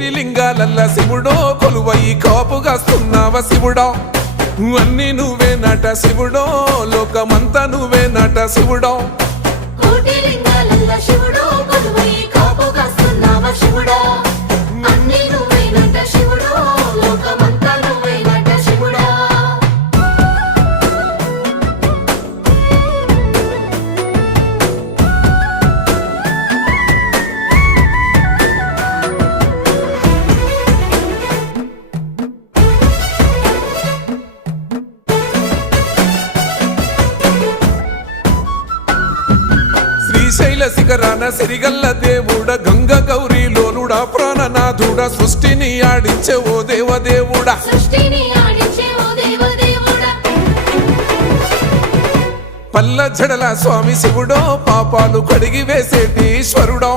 కోటి లింగాలల్ల శివుడో కొలువయి కాపుగాస్తున్నావ శివుడా అన్ని నువ్వే నట శివుడో లోకమంతా నువ్వే నట శివుడో కోటి లింగాలల్ల శివుడో కొలువయి కాపుగాస్తున్నావ శివుడా అన్ని నువ్వే నట శివుడో లోకమంతా నువ్వే నట శివుడా శ్రీశైల శిఖరాన సిరిగల్ల దేవుడ గంగ గౌరీ లోలుడా ప్రాణనాథుడా సృష్టిని ఆడించే ఓ దేవదేవుడా సృష్టిని ఆడించే ఓ దేవదేవుడా పల్ల జడల స్వామి శివుడో పాపాలు కడిగి వేసేటి ఈశ్వరుడో